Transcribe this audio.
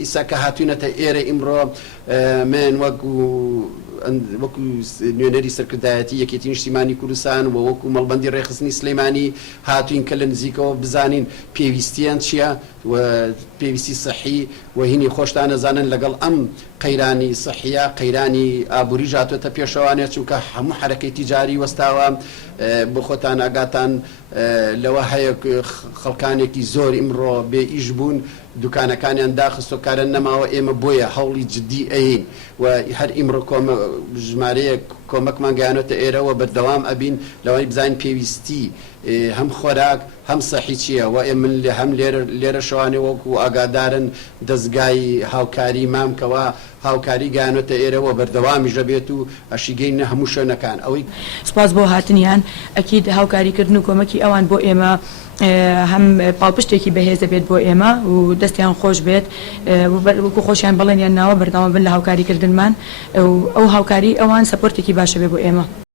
ئیسا کە هاتوونەتە ئێرە ئیمڕۆ من وەکو نوێنەری سەرکردایەتی یەکێتی نیشتیمانی کوردستان و وەکو مەڵبەندی ڕێخستنی سلەیمانی هاتوین کە لە نزیکەوە بزانین پێویستیان چییە و پێویستی سەحی و هینی خۆشتان نەزانن لەگەڵ ئەم قەیرانی سەحیە قەیرانی ئابووری ژاتوێتە پێشەوانێ چونکە هەموو حرەکەی تیجاری وەستاوە بۆ خۆتان ئاگاتان لەوە هەیە خەڵکانێکی زۆر ئیمڕۆ بێ ئیش بوون دوکانەکانیان داخستۆکارە نەماوە ئێمە بۆیە هەوڵی جددی ئەین و هەر ئیمڕۆ ژمارەیە کۆمەکمان گەیانێتە ئێرەوە بەردەوام ئەبین لەوەی بزانین پێویستی هەم خۆراک هەم سەحی چییە و ئێمە هەم لێرە شەوانێ وەکو ئاگادارن دەستگای هاوکاری مامکەوە هاوکاری گەیانێتە ئێرەوە بەردەوامیش دەبێت و ئەشیگەینە هەموو شوێنەکان ئەوەی سپاس بۆ هاتنیان ئەکید هاوکاریکردن و کۆمەکی ئەوان بۆ ئێمە هەم پاڵپشتێکی بەهێز دەبێت بۆ ئێمە و دەستیان خۆش بێت وەکو خۆشیان بڵێنیان ناوە بەردەوام بن لە هاوکاریکردنمان ئەو هاوکاری ئەوان سەپۆرتێکی باشە بێ بۆ ئێمە.